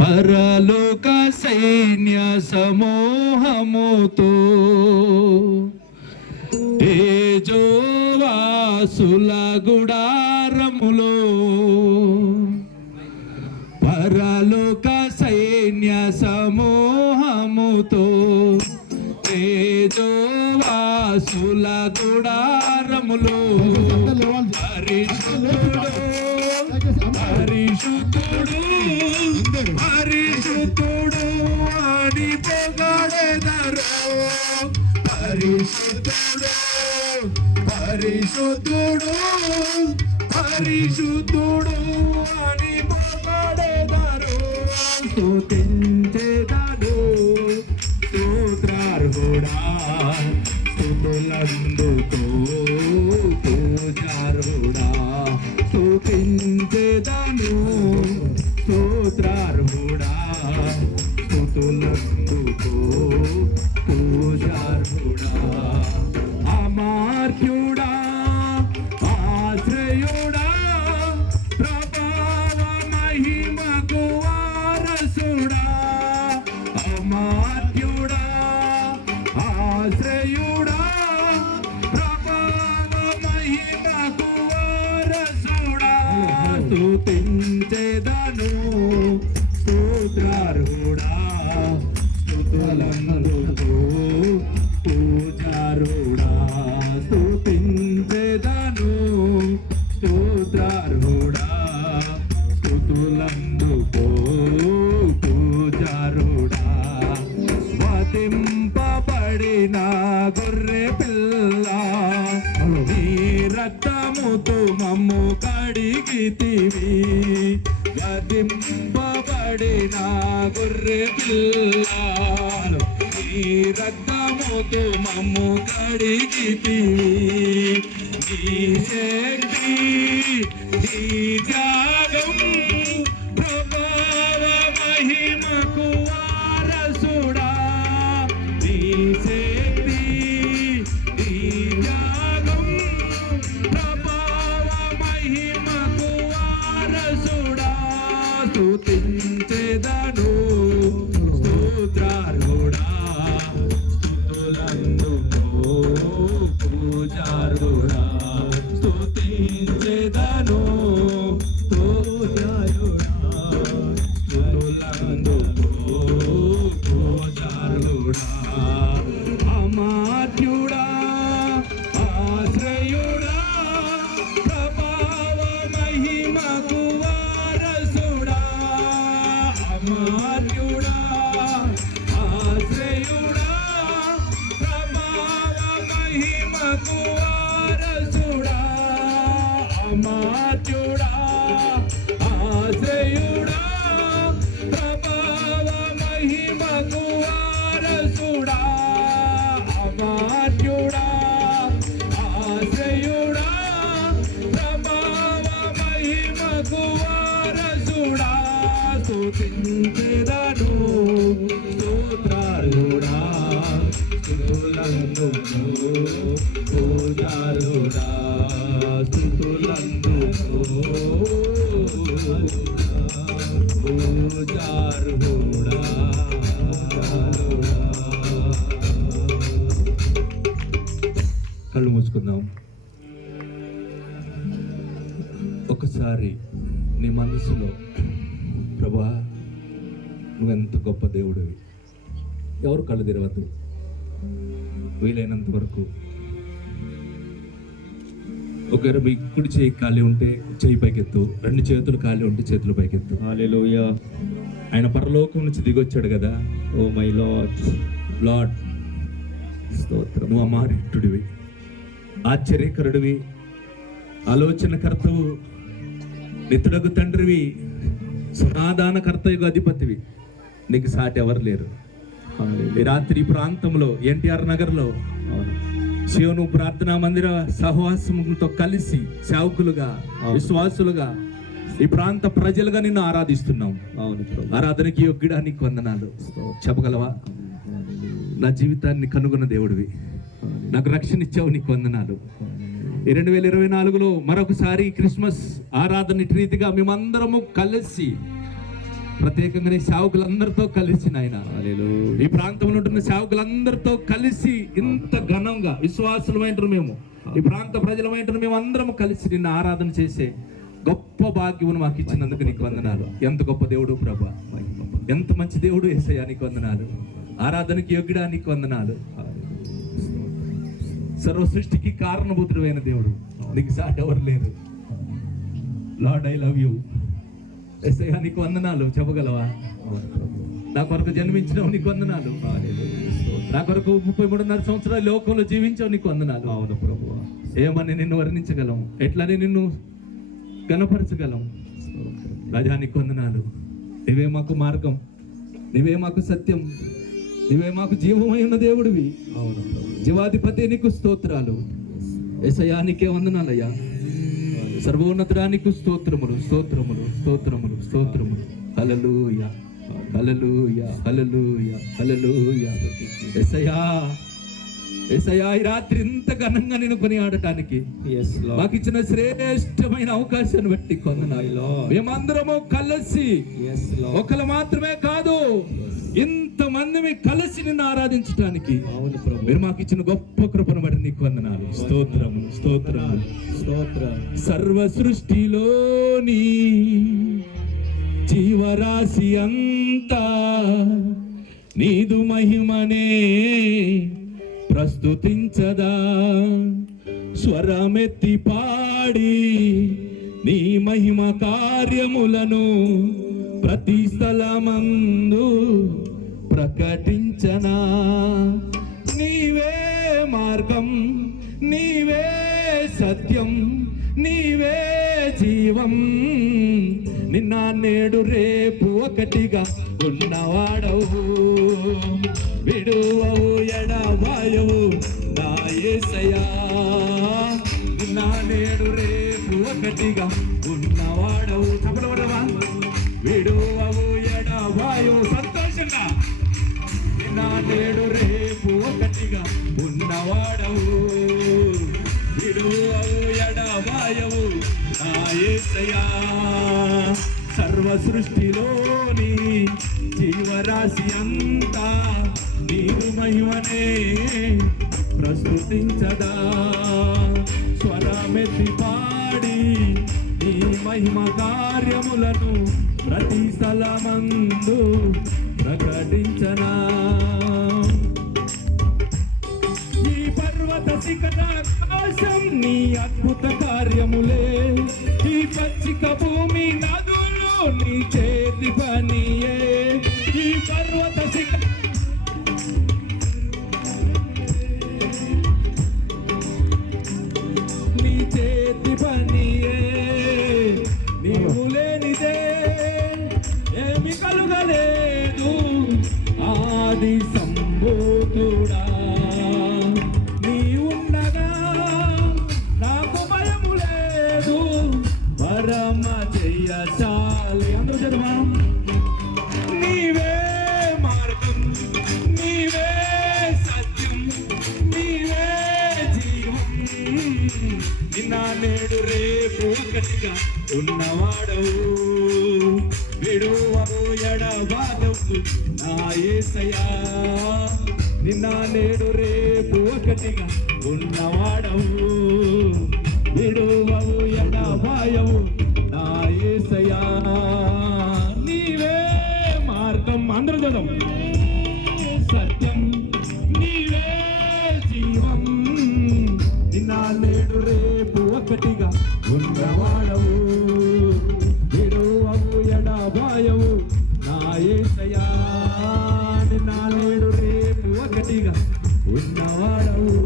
పరలోక సైన్య సమూహముతో తేజోవాసుల గుడారములో పరలోక సైన్య సమూహముతో తేజోవాసుల గుడారములో పరిశుద్ధుడు పరిశుద్ధుడు పరిశుద్ధుడు అని పొగడెదరు పరిశుద్ధుడు పరిశుద్ధుడు పరిశుద్ధుడు అని పొగడెదరు స్తుతించెదరు స్తోత్రార్హుడా స్తుతులందుకో పూజార్హుడా స్తోత్రార్హుడా స్తుతులందుకో పూజార్హుడా అమార్యుడా ఆశ్రయుడా స్తుతించెదను స్తోత్రార్హుడా స్తుతులందుకో పూజారుడా స్తుతించెదను స్తోత్రార్హుడా స్తుతులందుకో పూజారుడా వధింపబడిన గొర్రె పిల్ల నీ రక్తముతో మమ్ము కడిగితివి వధింపబడిన గొర్రె పిల్ల నీ రక్తముతో మమ్ము కడిగితివి. నీ శక్తి నీ త్యాగం పూజారుడా కళ్ళు మూసుకుందాం. ఒకసారి నీ మనసులో ప్రభా నువ్వెంత గొప్ప దేవుడివి. ఎవరు కళ్ళు తెరవద్దు. వీలైనంత వరకు ఒకవేళ మీ కుడి చేయి ఖాళీ ఉంటే చేయి పైకెత్తు రెండు చేతులు ఖాళీ ఉంటే చేతులు పైకెత్తు Hallelujah. ఆయన పరలోకం నుంచి దిగొచ్చాడు కదా Oh my Lord. లార్డ్ స్తోత్రం నువ్వు అమారిట్టుడివి ఆశ్చర్యకరుడివి ఆలోచనకర్తవు నితుడకు తండ్రివి సమాధానకర్తయుగు అధిపతివి నీకు సాటి ఎవరు లేరు రాత్రి ప్రాంతంలో ఎన్టీఆర్ నగర్లో అవును. శివను ప్రార్థనా మందిర సహవాసంతో కలిసి సేవకులుగా విశ్వాసులుగా ఈ ప్రాంత ప్రజలుగా నిన్ను ఆరాధిస్తున్నాం. అవును. ఆరాధనకి యోగ్యుడా నీకు వందనాలు. చెప్పగలవా? నా జీవితాన్ని కనుగొన్న దేవుడివి. నాకు రక్షణ ఇచ్చావు నీకు వందనాలు. ఈ రెండు వేల ఇరవై నాలుగులో మరొకసారి క్రిస్మస్ ఆరాధన రీతిగా మేమందరము కలిసి ప్రత్యేకంగా సేవకులందరితో కలిసి నాయన. ఈ ప్రాంతంలో ఉంటున్న సేవకులందరితో కలిసి ఇంత ఘనంగా విశ్వాసులమైంటారు మేము. ఈ ప్రాంత ప్రజలమైంటారు మేము అందరం కలిసి నిన్ను ఆరాధన చేసే గొప్ప భాగ్యమును మాకు ఇచ్చినందుకు నీకు వందనాలు. ఎంత గొప్ప దేవుడు ప్రభా. ఎంత మంచి దేవుడు ఏసయ్యా నీకు వందనాలు. ఆరాధనకి యోగ్యుడా నీకు వందనాలు. సర్వ సృష్టికి కారణభూతుడైన దేవుడు. నీకు సాటి ఎవరు లేరు. లార్డ్ ఐ లవ్ యూ నీకు వందనాలు. చెప్పగలవా? నా కొరకు జన్మించినావు నీకు వందనాలు. నా కొరకు ముప్పై మూడున్నర సంవత్సరాలు లోకంలో జీవించావు నీకు వందనాలు. అవును ప్రభువా. ఏమని నిన్ను వర్ణించగలం? ఎట్లని నిన్ను గణపరచగలం? స్తోత్రం రాజా నీకు వందనాలు. నీవే మాకు మార్గం. నీవే మాకు సత్యం. నీవే మాకు జీవమై ఉన్న దేవుడివి. అవును ప్రభు జీవాధిపతి నీకు స్తోత్రాలు. ఎసయా నీకే వందనాలయ్యా. సర్వోన్నతుడానికి స్తోత్రములు స్తోత్రములు స్తోత్రములు స్తోత్రములు. హల్లెలూయా హల్లెలూయా హల్లెలూయా హల్లెలూయా. ఎసయా ఎసయా ఈ రాత్రి ఇంత ఘనంగా నేను కొనియాడటానికి ఎస్ లార్డ్ మాకు ఇచ్చిన శ్రేష్టమైన అవకాశాన్ని బట్టి కొందనాలు. మేమందరము కలిసి ఒకరు మాత్రమే కాదు ఇంత మంది కలిసి నిన్ను ఆరాధించడానికి మీరు మాకు ఇచ్చిన గొప్ప కృపను బట్టి నీకు వందనాలు. స్తోత్రము స్తోత్రము స్తోత్రం. సర్వ సృష్టిలోని జీవరాశి అంతా నీదు మహిమనే ప్రస్తుతించదా. స్వరమెత్తి పాడి నీ మహిమ కార్యములను ప్రతి స్థలమందు ప్రకటించనా? నీవే మార్గం నీవే సత్యం నీవే జీవం. నిన్న నేడు రేపు ఒకటిగా ఉన్నవాడవు. విడువవు ఎడవాయవు నాయసయా నిన్న నేడు రేపు ఒకటిగా ఉన్నవాడవు. చెప్పడవడవా విడువవు ఎడవాయవు సంతోషంగా. నా నేడు రేపు ఒకటిగా ఉన్నవాడవు. విడువవు ఎడవాయవు నా యేసయ్యా సర్వ సృష్టిలోని జీవరాశి అంతా నీరు మహిమనే ప్రస్తుతించదా. స్వరమెత్తి పాడి నీ మహిమ కార్యములను ప్రతి స్థలమందు ప్రకటించనా. ఆకాశం నీ అద్భుత కార్యములే. ఈ పచ్చిక భూమి నదులు నీ చేతి పనియే. ఈ పర్వత శిఖ ఉన్నవాడవు. విడువబోయడవాడవు నా ఏసయా నిన్న నేడు రేపు ఒకటిగా ఉన్నవాడవు. విడువవు ఎడవాయవు నా ఏసయా నీవే మార్గం అందరూ చదవం సత్యం నీవే జీవం. నిన్న యేసయ్యా నిన్న నేడు రేపు ఒకటిగా ఉన్నవాడవు.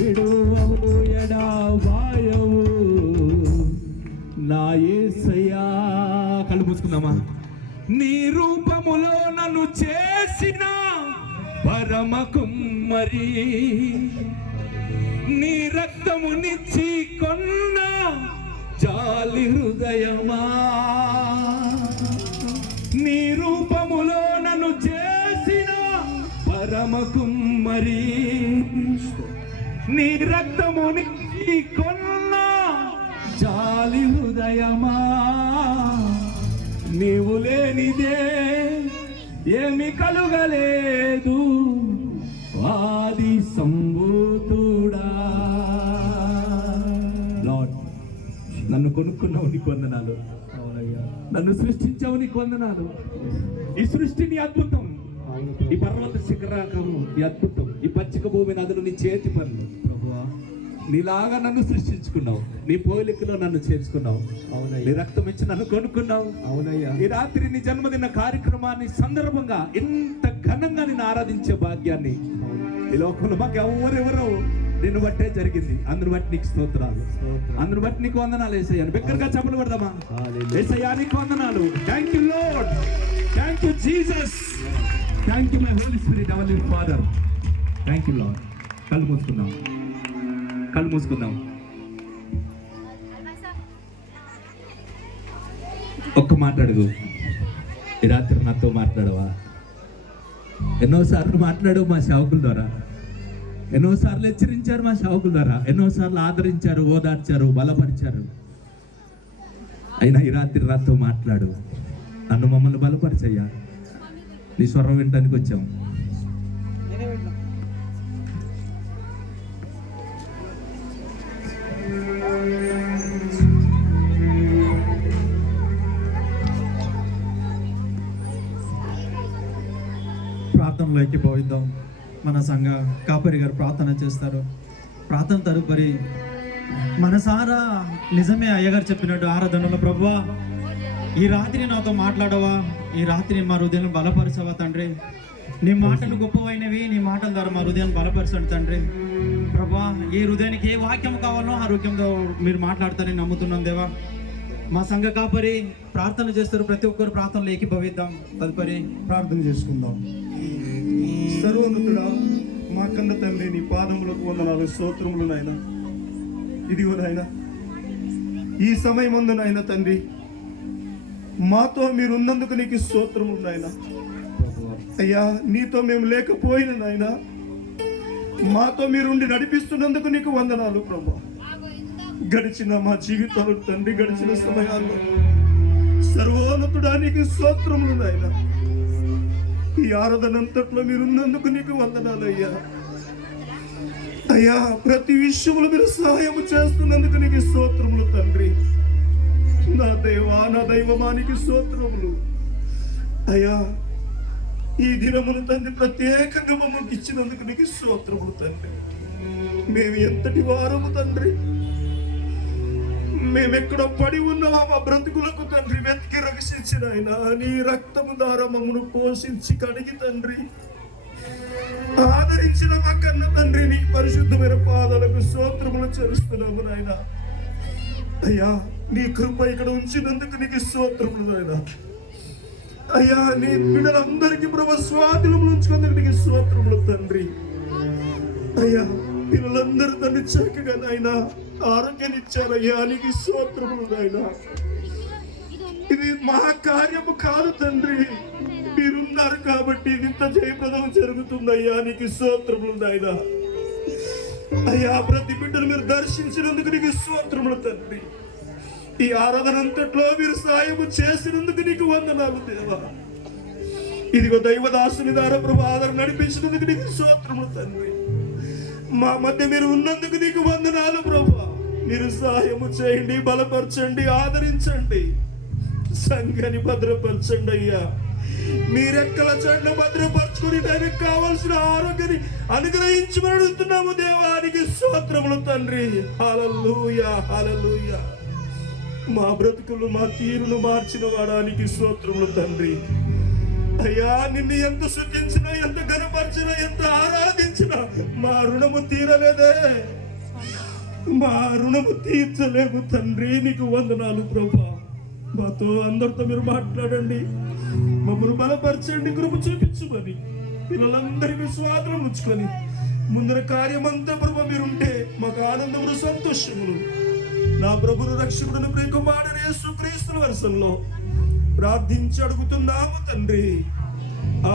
విడువవు ఎడబాయవు. నా యేసయ్యా కళ్ళు మూసుకుందామా? నీ రూపములో నన్ను చేసిన పరమ కుమ్మరి. నీ రక్తమునిచ్చి కొన్న జాలి హృదయమా? కుమ్మరి నీ రక్తమునిచ్చి కొన్న జాలి హృదయమా? లేనిదే ఏమి కలుగలేదు. ఆది సంభూతుడా. లార్డ్ నన్ను కొనుక్కున్నావు నీకు వందనాలు. నన్ను సృష్టించావు నీకు వందనాలు. ఈ సృష్టిని అద్భుతం ఈ పర్వత శిఖరాకము ఈ అద్భుతం ఈ పచ్చిక భూమి నదులు నీ చేతి పనులు. నీలాగా నన్ను సృష్టించుకున్నావు. నీ పోలికలో నన్ను చేర్చుకున్నావు. నీ అవునయ్యా రక్తం ఇచ్చి నన్ను కొనుక్కున్నావు. అవునయ్యా. ఈ రాత్రి నీ జన్మదిన కార్యక్రమాన్ని సందర్భంగా ఇంత ఘనంగా నేను ఆరాధించే భాగ్యాన్ని ఈ లోకంలో మాకు ఎవరెవరో నిన్ను బట్టే జరిగింది. అందుని బట్టి నీకు స్తోత్రాలు. స్తోత్రం అందుని బట్టి నీకు వందనాలు వేసయ్యాను బిగ్గరగా చెప్పలు పెడదామా. ఏసయ్యా నీకు వందనాలు. Thank you Lord thank you Jesus thank you my Holy Spirit our live Father thank you Lord కళ్ళు మూసుకుందాం. కళ్ళు మూసుకుందాం. ఒక్క మాట్లాడదు. ఈ రాత్రి నాతో మాట్లాడవా? ఎన్నోసార్లు మాట్లాడు మా సేవకుల ద్వారా. ఎన్నోసార్లు హెచ్చరించారు మా సేవకుల ద్వారా. ఎన్నోసార్లు ఆదరించారు ఓదార్చారు బలపరిచారు. అయినా ఈ రాత్రి నాతో మాట్లాడు. నన్ను మమ్మల్ని బలపరిచయ్యా. స్వరం వినడానికి వచ్చాం. ప్రార్థనలో ఎక్కిపోయిద్దాం మన సంఘ కాపరి గారు ప్రార్థన చేస్తారు. ప్రార్థన తదుపరి మనసారా నిజమే అయ్యగారు చెప్పినట్టు ఆరాధనలో ప్రభువా ఈ రాత్రి నాతో మాట్లాడవా? ఈ రాత్రి మా హృదయం బలపరచవా తండ్రి. నీ మాటలు గొప్పవైనవి నీ మాటల ద్వారా మా హృదయం బలపరచండి తండ్రి. ప్రభా ఏ హృదయానికి ఏ వాక్యం కావాలో ఆ వాక్యంతో మీరు మాట్లాడతారని నమ్ముతున్నాం దేవా. మా సంఘ కాపరి ప్రార్థన చేస్తారు ప్రతి ఒక్కరు ప్రార్థనలు ఏకీభవిద్దాం. తదుపరి ప్రార్థన చేసుకుందాం. సర్వోన్నతుడా మా కన్న తండ్రి నీ పాదములకు వందనాలు స్తోత్రములు నాయన. ఇదిగో నాయన ఈ సమయం ముందు నాయన తండ్రి మాతో మీరు ఉన్నందుకు నీకు స్తోత్రములు నాయన. అయ్యా నీతో మేము లేకపోయిన నాయన మాతో మీరుండి నడిపిస్తున్నందుకు నీకు వందనాలు ప్రభా. గడిచిన మా జీవితాలు తండ్రి గడిచిన సమయాల్లో సర్వోన్నతుడా నీకు స్తోత్రములు నాయన. ఈ ఆరాధనంతట్లో మీరు ఉన్నందుకు నీకు వందనాలు అయ్యా. అయ్యా ప్రతి విషయంలో మీరు సహాయం చేస్తున్నందుకు నీకు స్తోత్రములు తండ్రి. నా దేవా నా దైవమానికి స్తోత్రములు. అయ్యా ఈ దినమును తండ్రి ప్రత్యేకంగా మమ్మల్ని ఇచ్చినందుకు నీకు స్తోత్రములు తండ్రి. మేము ఎంతటి వారము తండ్రి? మేమెక్కడ పడి ఉన్నామా మా బ్రతుకులకు తండ్రి? వెతికి రక్షించిన ఆయన నీ రక్తము ద్వారా మమ్మను పోషించి కడిగి తండ్రి. ఆదరించిన మా కన్న తండ్రి నీ పరిశుద్ధమైన పాదాలకు స్తోత్రములు చేరుస్తున్నాము నాయన. అయ్యా నీ కృప ఇక్కడ ఉంచినందుకు నీకు స్తోత్రములు ఆయన అయ్యా నీ బిడ్డలందరికీ ప్రభు స్వాధీనములు ఉంచుకున్నందుకు నీకు స్తోత్రములు తండ్రి. అయ్యా పిల్లలందరూ తండ్రి చక్కగా నాయన ఆరోగ్యాన్ని ఇచ్చారయ్యా నీకు స్తోత్రములు నాయన. ఇది మా కార్యము కాదు తండ్రి. మీరున్నారు కాబట్టి ఇది ఇంత జయప్రదం జరుగుతుందయ్యా నీకు స్తోత్రములు నాయన. అయ్యా ప్రతి బిడ్డను మీరు దర్శించినందుకు నీకు స్తోత్రములు తండ్రి. ఈ ఆరాధనంతట్లో మీరు సాయము చేసినందుకు నీకు వందనాలు దేవా. ఇదిగో దైవదాసుని ద్వారా ప్రభు ఆదరణ నడిపించినందుకు నీకు స్తోత్రములు తండ్రి. మా మధ్య మీరు ఉన్నందుకు నీకు వందనాలు ప్రభు. మీరు సహాయము చేయండి బలపరచండి ఆదరించండి. సంఘని భద్రపరచండి అయ్యా. మీరెక్కల చెడ్డ భద్రపరచుకుని దానికి కావాల్సిన ఆరోగ్యాన్ని అనుగ్రహించబడుతున్నాము దేవానికి స్తోత్రములు తండ్రి. హల్లెలూయా హల్లెలూయా. మా బ్రతుకులు మా తీరును మార్చిన వాడానికి స్తోత్రములు తండ్రి. అయ్యా నిన్ను ఎంత శుద్ధించిన ఎంత గనపరిచిన ఎంత ఆరాధించిన మా రుణము తీరలేదే. మా రుణము తీర్చలేము తండ్రి. నీకు వందనాలు ప్రభా. మాతో అందరితో మీరు మాట్లాడండి. మమ్మల్ని బలపరచండి కృప చూపించమని. పిల్లలందరికీ స్వాతంత్రం ఉంచుకొని ముందర కార్యమంతా ప్రభు మీరుంటే మాకు ఆనందములు సంతోషములు. నా ప్రభును రక్షకుడును ప్రియకుమారుడు యేసుక్రీస్తు వర్షంలో ప్రార్థించి అడుగుతున్నాము తండ్రి.